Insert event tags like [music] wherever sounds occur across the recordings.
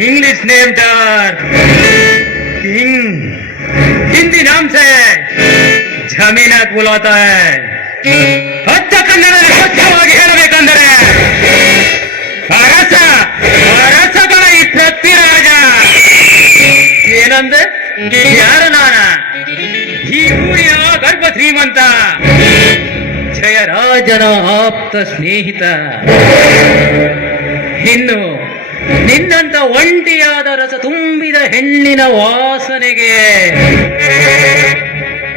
English name डर king Hindi नाम से ಜಮೀನಾಗ್ बोलाता है ಹೊಚ್ಚ ಕನ್ನಡದಲ್ಲಿ ಸ್ವಚ್ಛವಾಗಿ ಹೇಳಬೇಕಂದರೆ ಅರಸ ಅರಸಗಳ ಈ ಪೃಥ್ವಿರಾಜ ಏನಂದೆ ಯಾರ ನಾನ ಈ ಊರಿನ ಗರ್ಭ ಶ್ರೀಮಂತ ಜಯರಾಜನ ಆಪ್ತ ಸ್ನೇಹಿತ ಇನ್ನು ನಿನ್ನಂತ ಒಂಟಿಯಾದ ರಸ ತುಂಬಿದ ಹೆಣ್ಣಿನ ವಾಸನೆಗೆ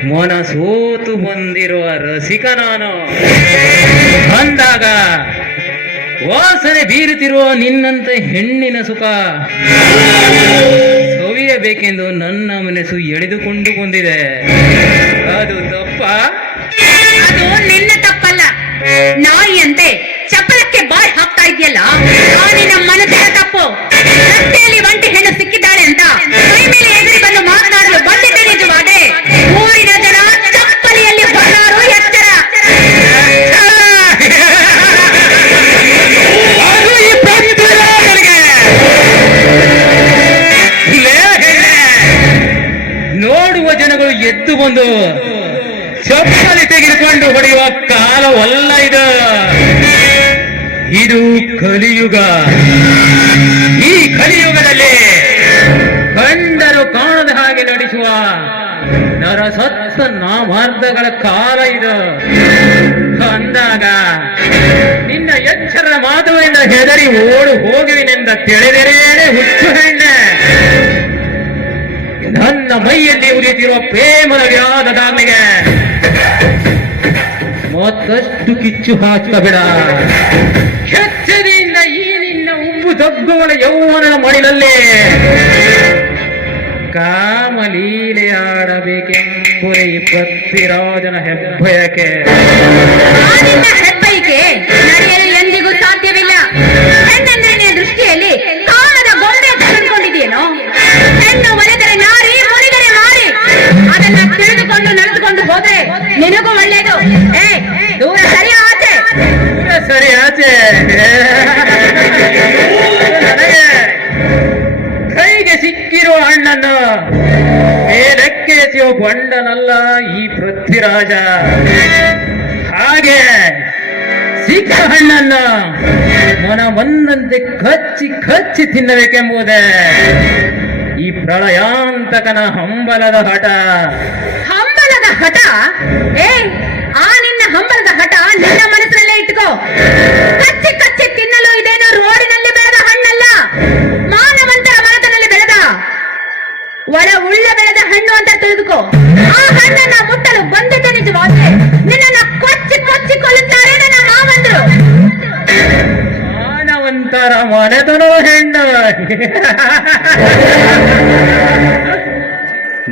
ಮನ ಸೋತು ಬಂದಿರುವ ರಸಿಕ ನಾನು. ಅಂದಾಗ ವಾಸನೆ ಬೀರುತ್ತಿರುವ ನಿನ್ನಂತ ಹೆಣ್ಣಿನ ಸುಖ ಸವಿಯಬೇಕೆಂದು ನನ್ನ ಮನಸ್ಸು ಎಳೆದುಕೊಂಡು ಬಂದಿದೆ. ಅದು ತಪ್ಪ? ಅದು ನಿನ್ನ ತಪ್ಪಲ್ಲ. ನಾಯಿಯಂತೆ ಚಪಲಕ್ಕೆ ಬಾಯ್ ಹಾಕ್ತಾ ಇದೆಯಲ್ಲ? ಆ ನಿನ್ನ ತಪ್ಪು ರಸ್ತೆಯಲ್ಲಿ ಒಂಟಿ ಹೆಣ್ಣು ಸಿಕ್ಕಿದ್ದಾಳೆ ಅಂತ ಕೈ ಮೇಲೆ ಎದುರಿ ಬಂದು ಮಾತನಾಡಲು ಬಂದಿದ್ದೆ ನಿಜವಾದ್ರೆ ಊರಿನ ಜನ ಚಪ್ಪಲಿಯಲ್ಲಿ ಬಳ್ಳಾರು ಹೆಣ್ಣೆ, ನೋಡುವ ಜನಗಳು ಎದ್ದು ಬಂದು ಚಪ್ಪಲಿ ತೆಗೆದುಕೊಂಡು ಹೊಡೆಯುವ ಇದು ಕಲಿಯುಗ. ಈ ಕಲಿಯುಗದಲ್ಲಿ ಕಂಡರು ಕಾಣದ ಹಾಗೆ ನಡೆಸುವ ನರಸತ್ತ ನಾಮಾರ್ಧಗಳ ಕಾಲ ಇದು. ಅಂದಾಗ ನಿನ್ನ ಎಚ್ಚರ ಮಾತುಗಳಿಂದ ಹೆದರಿ ಓಡು ಹೋಗುವಿನೆಂದ ತಿಳಿದರೇನೆ ಹುಚ್ಚು ಹೆಣ್ಣೆ. ನನ್ನ ಮೈಯಲ್ಲಿ ಉರಿಯುತ್ತಿರುವ ಪ್ರೇಮದ ವಿರಾದದಾಮಿಗೆ ಮತ್ತಷ್ಟು ಕಿಚ್ಚು ಹಾಕಬೇಡ ಕೆಚ್ಚರಿಯಿಂದ ಈ ನಿನ್ನ ಉಬ್ಬು ತಗ್ಗುವಳ ಯೌವನ ಮಡಿಲಲ್ಲಿ ಕಾಮಲೀಲೆಯಾಡಬೇಕೆಂಬುದೇ ಈ ಪೃಥ್ವಿರಾಜನ ಹೆಬ್ಬಯಕೆ ಹಣ್ಣನ್ನು ಮೇಲಕ್ಕೆ ಬಂಡನಲ್ಲ ಈ ಪೃಥ್ವಿರಾಜ ಹಾಗೆ ಸಿಕ್ಕ ಹಣ್ಣನ್ನು ಮನ ಬಂದಂತೆ ಕಚ್ಚಿ ಕಚ್ಚಿ ತಿನ್ನಬೇಕೆಂಬುದೇ ಈ ಪ್ರಳಯಾಂತಕನ ಹಂಬಲದ ಹಠ. ಹಂಬಲದ ಹಠ? ಏ ಮನೆತನೋ ಹೆಣ್ಣು.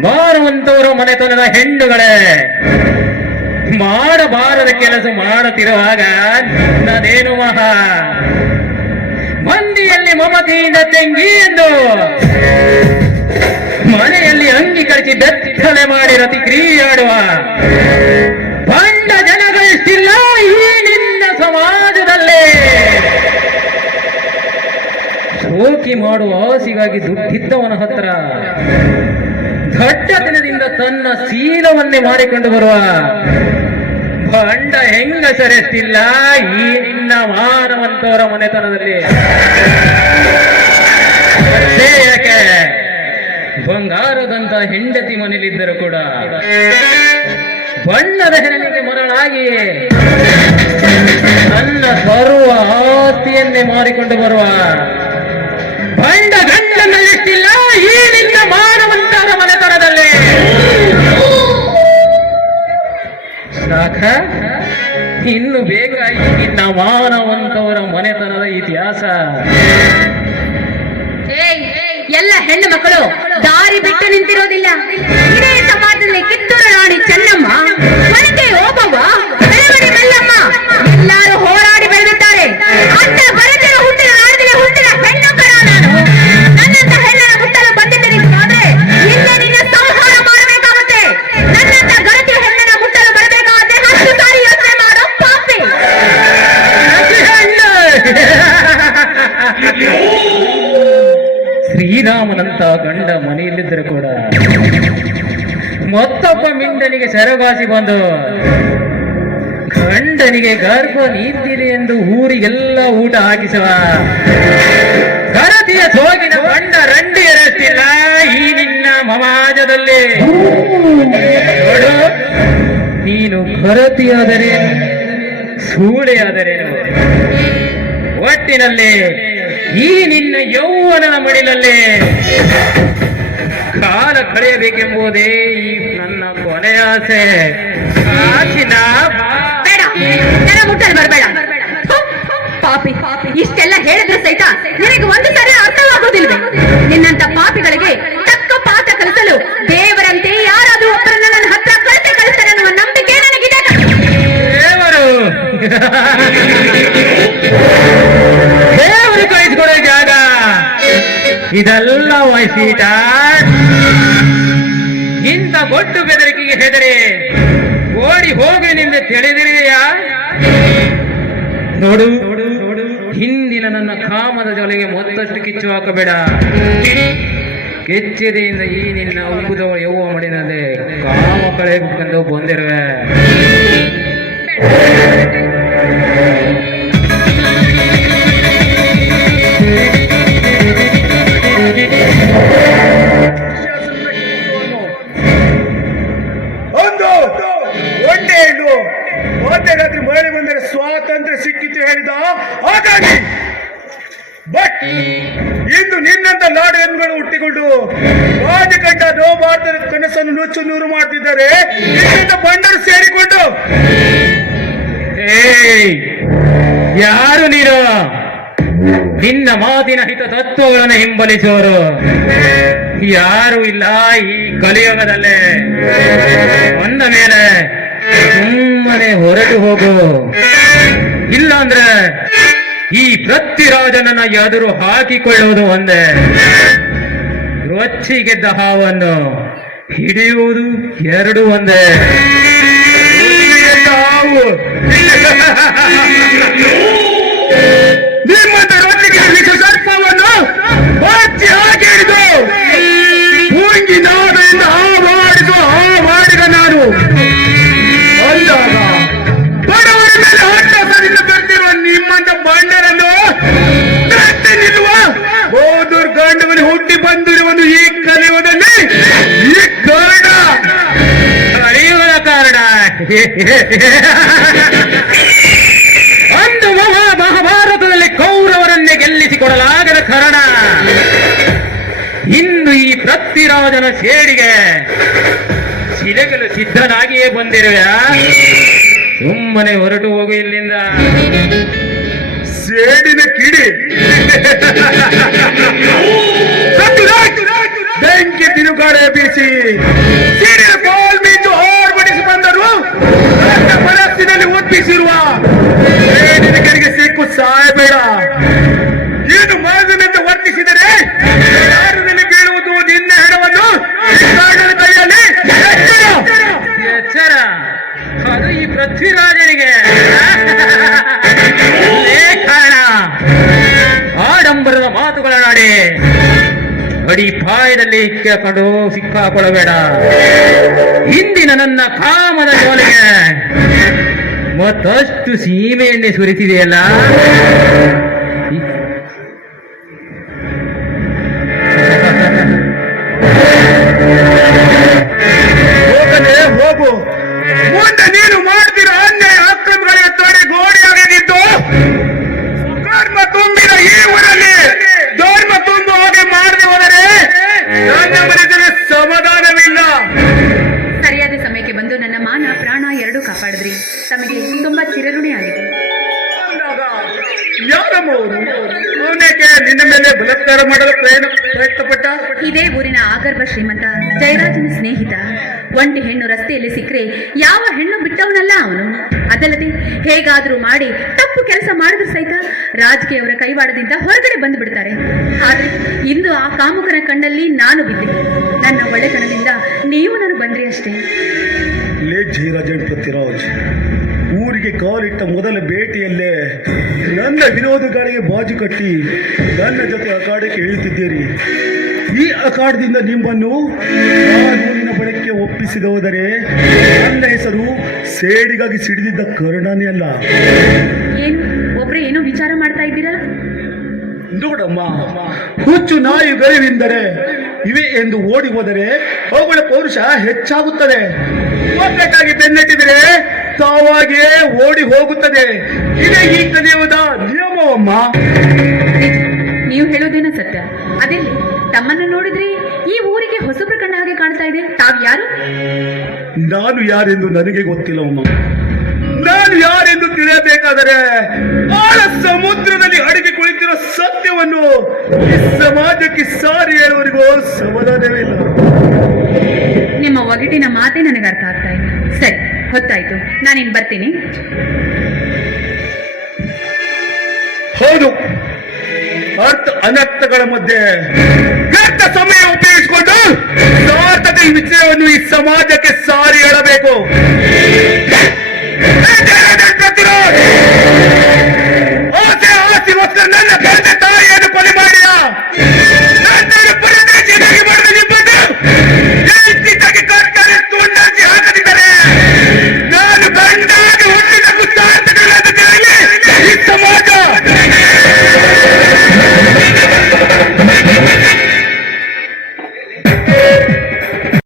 ಮಾರುವಂತವರು ಮನೆತನದ ಹೆಣ್ಣುಗಳೇ. ಮಾಡಬಾರದ ಕೆಲಸ ಮಾಡುತ್ತಿರುವಾಗ ನಾನೇನು ಮಹಾ? ಮಂದಿಯಲ್ಲಿ ಮಮತೆಯಿಂದ ತೆಂಗಿ ಎಂದು. ಮನೆಯಲ್ಲಿ ಅಂಗಿ ಬೆತ್ತಲೆ ಮಾಡಿ ರತಿ ಕ್ರಿಯಾಡುವ ಆಸೆಗಾಗಿ ದುಡ್ಡಿದ್ದವನ ಹತ್ರ ದಟ್ಟತನದಿಂದ ತನ್ನ ಶೀಲವನ್ನೇ ಮಾರಿಕೊಂಡು ಬರುವ ಬಂಡ ಹೆಂಗಸರೆಷ್ಟಿಲ್ಲ ಈ ನಿನ್ನ ಮಾನವಂತವರ ಮನೆತನದಲ್ಲಿ? ಯಾಕೆ? ಬಂಗಾರದಂತ ಹೆಂಡತಿ ಮನೆಯಲ್ಲಿದ್ದರೂ ಕೂಡ ಬಣ್ಣದ ಹೆರಳಿಗೆ ಮರಳಾಗಿ ನನ್ನ ಬರುವ ಆಸ್ತಿಯನ್ನೇ ಮಾರಿಕೊಂಡು ಬರುವ ಬಂಡ ಗಂಡನಲ್ಲಿಷ್ಟಿಲ್ಲ ಈ ನಿನ್ನ ಮಾನವಂತರ ಮನೆತನದಲ್ಲಿ. ಸಾಕ ಇನ್ನು ಬೇಕಾಗಿ ನಿನ್ನ ಮಾನವಂತವರ ಮನೆತನದ ಇತಿಹಾಸ. ಎಲ್ಲ ಹೆಣ್ಣು ಮಕ್ಕಳು, ದಾರಿ ಬಿಟ್ಟು ನಿಂತಿರೋದಿಲ್ಲ. ಇದೇ ಸಮಾಜದಲ್ಲಿ ಕಿತ್ತೂರು ರಾಣಿ ಚೆನ್ನಮ್ಮ ಒಳಗೆ ಮತ್ತೊಬ್ಬ ಮಿಂಡನಿಗೆ ಸರಬಾಸಿ ಬಂದು, ಗಂಡನಿಗೆ ಗರ್ಭ ನೀತಿದೆ ಎಂದು ಊರಿಗೆಲ್ಲ ಊಟ ಹಾಕಿಸುವ ಗಣತಿಯ ಸೋಗಿನ ಗಂಡ ರಂಡಿ ಎರಷ್ಟಿಲ್ಲ ಈ ನಿನ್ನ ಮಮಾಜದಲ್ಲಿ. ನೀನು ಭರತಿಯಾದರೇನು ಸೂಳೆಯಾದರೇನು ಒಟ್ಟಿನಲ್ಲಿ ಈ ನಿನ್ನ ಯೌವನದ ಮಡಿಲಲ್ಲಿ ಕಾಲ ಕಳೆಯಬೇಕೆಂಬುದೇ ಈ ನನ್ನ ಕೊನೆಯ ಆಸೆ. ಕಾಶಿನ. ಬೇಡ ಜನ ಮುಟ್ಟಲು ಬರಬೇಡ. ಪಾಪಿ ಇಷ್ಟೆಲ್ಲ ಹೇಳಿದ್ರೆ ಸಹಿತ ನಿನಗೆ ಒಂದು ಸರಿ ಅರ್ಥವಾಗೋದಿಲ್ವೇ? ನಿನ್ನಂತ ಪಾಪಿಗಳಿಗೆ ತಕ್ಕ ಪಾಠ ಕಲಿಸಲು ದೇವರಂತೆ ಯಾರಾದರೂ ಒಬ್ಬರನ್ನ ನನ್ನ ಹತ್ರ ಕಳಿಸಿ ಕಳಿಸ್ತಾರೆ ಅನ್ನುವ ನಂಬಿಕೆ ನನಗಿದೆ. ದೇವರು. ದೇವರು ಕಳಿಸ್ಕೊಡೋ ಜಾಗ. ಇದೆಲ್ಲ ವೈಸೀಟ? ಹೋಗಿ ನೋಡು ಹಿಂದಿನ ನನ್ನ ಕಾಮದ ಜೊಲೆಗೆ ಮತ್ತಷ್ಟು ಕಿಚ್ಚು ಹಾಕಬೇಡ. ಕೆಚ್ಚೆದೆಯಿಂದ ಈ ನಿನ್ನ ಉಬ್ಬುದ ಯವ್ವ ಮಡಿನಲ್ಲಿ ಕಾಮ ಕಳೆಯಬೇಕೆಂದು ಬಂದಿರುವೆ. ಯಾರು ನೀರು? ನಿನ್ನ ಮಾತಿನ ಹಿತ ತತ್ವಗಳನ್ನು ಹಿಂಬಲಿಸುವರು. ಯಾರು ಇಲ್ಲ ಈ ಕಲಿಯುಗದಲ್ಲೇ. ಬಂದ ಮೇಲೆ ಸುಮ್ಮನೆ ಹೊರಟು ಹೋಗು. ಇಲ್ಲ ಅಂದ್ರೆ ಈ ರಾಜನನ್ನ ಎದುರು ಹಾಕಿಕೊಳ್ಳುವುದು ಒಂದೇ. ರೊಚ್ಚಿ ಗೆದ್ದ ಹಾವನ್ನು ಹಿಡಿಯುವುದು ಎರಡು ಒಂದೇ. ತಾವು ರೊಟ್ಟಿಗೆ ವಿಷ ಸರ್ಪವನ್ನು ಹಾಕಿ ಹಿಡಿದು ಭೂಂಗಿ ನಾಡಿನಿಂದ [laughs] ಅಂದು ಮಹಾ ಮಹಾಭಾರತದಲ್ಲಿ ಕೌರವರನ್ನೇ ಗೆಲ್ಲಿಸಿಕೊಡಲಾಗದ ಕಾರಣ ಇಂದು ಈ ಪೃಥ್ವಿರಾಜನ ಸೇಡಿಗೆ ಸಿಲಗಲು ಸಿದ್ಧನಾಗಿಯೇ ಬಂದಿರುವ ಸುಮ್ಮನೆ ಹೊರಟು ಹೋಗು ಇಲ್ಲಿಂದ. ಸೇಡಿನ ಕಿಡಿ. [laughs] ಬೆಂಕಿ ತಿರುಗಾಡೆ ಬೀಸಿ. ಸಿಡಿನ ಸೇಡಿನ ಕಡೆಗೆ ಸಿಕ್ಕು ಸಾಯಬೇಡ. ಏನು ಮನಸ್ಸಿನಂತೆ ವರ್ತಿಸಿದರೆ ಬೀಳುವುದು ನಿನ್ನ ಹೆಣವನ್ನು ಕೈಯಲ್ಲಿ ಎಚ್ಚರ! ಅದು ಈ ಪೃಥ್ವಿರಾಜನಿಗೆ ಕಾರಣ. ಆಡಂಬರದ ಮಾತುಗಳನ್ನಾಡಿ ಬಡಿ ಪಾಯದಲ್ಲಿ ಕೇಳ್ಕೊಂಡು ಸಿಕ್ಕಾಕೊಳ್ಳಬೇಡ. ಹಿಂದಿನ ನನ್ನ ಕಾಮದ ಜೋಲಿಗೆ ಮತ್ತಷ್ಟು ಸೀಮೆ ಎಣ್ಣೆ ತುಂಬಾ ಚಿರಋಣಿಯಾಗಿದೆ. ಅಂದಾಗ ಯಾರಮ್ಮ ಅವರು ಅವನೇಕೆ ನಿನ್ನ ಮೇಲೆ ಬಲಾತ್ಕಾರ ಮಾಡಲು ಪ್ರಯತ್ನ ಪ್ರಯತ್ನಪಟ್ಟ? ಇದೇ ಊರಿನ ಆಗರ್ಭ ಶ್ರೀಮಂತ ಜಯರಾಜನ ಸ್ನೇಹಿತ. ಒಂಟಿ ಹೆಣ್ಣು ರಸ್ತೆಯಲ್ಲಿ ಸಿಕ್ಕರೆ ಯಾವ ಹೆಣ್ಣು ಬಿಟ್ಟವನಲ್ಲ ಅವನು. ಅದಲ್ಲದೆ ಹೇಗಾದ್ರೂ ಮಾಡಿ ತಪ್ಪು ಕೆಲಸ ಮಾಡಿದ್ರು ಸಹಿತ ರಾಜಕೀಯವರ ಕೈವಾಡದಿಂದ ಹೊರಗಡೆ ಬಂದು ಬಿಡ್ತಾರೆ ಆದ್ರೆ ಇಂದು ಆ ಕಾಮುಕನ ಕಣ್ಣಲ್ಲಿ ನಾನು ಬಿದ್ದೆ. ನನ್ನ ಒಳ್ಳೆತನದಿಂದ ನೀವು ನಾನು ಬಂದ್ರಿ ಅಷ್ಟೇ. ಲೇ ಜಯರಾಜನ್ ಪೃಥ್ವಿರಾಜ್ ಊರಿಗೆ ಕಾಲಿಟ್ಟ ಮೊದಲ ಭೇಟಿಯಲ್ಲೇ ನನ್ನ ವಿರೋಧಗಳಿಗೆ ಬಾಜು ಕಟ್ಟಿ ನನ್ನ ಜೊತೆ ಅಖಾಡಕ್ಕೆ ಇಳಿತಿದ್ದೀರಿ ಈ ಅಖಾಡದಿಂದ ನಿಮ್ಮನ್ನು ಕಾನೂನಿನ ಬಳಕೆ ಒಪ್ಪಿಸಿದ ಹೋದರೆ ನನ್ನ ಹೆಸರು ಸೇಡಿಗಾಗಿ ಸಿಡಿದಿದ್ದ ಕರುಣನೇ ಅಲ್ಲ. ಏನು ಒಬ್ಬರೇ ಏನೋ ವಿಚಾರ ಮಾಡ್ತಾ ಇದ್ದೀರಾ? ನೋಡಮ್ಮ ಹುಚ್ಚು ನಾಯಿ ನಾಯಿಗಳಿವೆಂದರೆ ಇವೆ ಎಂದು ಓಡಿ ಹೋದರೆ ಅವುಗಳ ಪೌರುಷ ಹೆಚ್ಚಾಗುತ್ತದೆ. ಒಗ್ಗಟ್ಟಾಗಿ ಬೆನ್ನಟ್ಟಿದರೆ ತಾವಾಗಿಯೇ ಓಡಿ ಹೋಗುತ್ತದೆ. ಇದೇ ಈ ಕಲಿಯುವುದ ನಿಯಮವಮ್ಮ ನೀವು ಹೇಳೋದೇನ ಸತ್ಯ? ಅದೆಲ್ಲಿ ತಮ್ಮನ್ನು ನೋಡಿದ್ರೆ ಈ ಊರಿಗೆ ಹೊಸ ಕಣ್ಣ ಹಾಗೆ ಕಾಣ್ತಾ ಇದೆ. ತಾವ್ ಯಾರು? ನಾನು ಯಾರೆಂದು ನನಗೆ ಗೊತ್ತಿಲ್ಲವಮ್ಮ ನಾನು ಯಾರೆಂದು ತಿಳಿಯಬೇಕಾದರೆ ಆಳ ಸಮುದ್ರದಲ್ಲಿ ಅಡಗಿ ಕುಳಿತಿರೋ ಸತ್ಯವನ್ನು ಈ ಸಮಾಜಕ್ಕೆ ಸಾರಿ ಹೇಳುವವರಿಗೂ ಸಮಾಧಾನವಿಲ್ಲ ನಿಮ್ಮ ಒಗಟಿನ ಮಾತೇ ನನಗೆ ಅರ್ಥ ಆಗ್ತಾ ಇಲ್ಲ. ಸರಿ. ಹೊತ್ತಾಯ್ತು. ನಾನಿನ್ ಬರ್ತೀನಿ. ಹೌದು. ಅರ್ಥ ಅನರ್ಥಗಳ ಮಧ್ಯೆ ವ್ಯರ್ಥ ಸಮಯ ಉಪಯೋಗಿಸಿಕೊಂಡು ಸಾರ್ಥಕ ಈ ವಿಷಯವನ್ನು ಈ ಸಮಾಜಕ್ಕೆ ಸಾರಿ ಹೇಳಬೇಕು. ನನ್ನ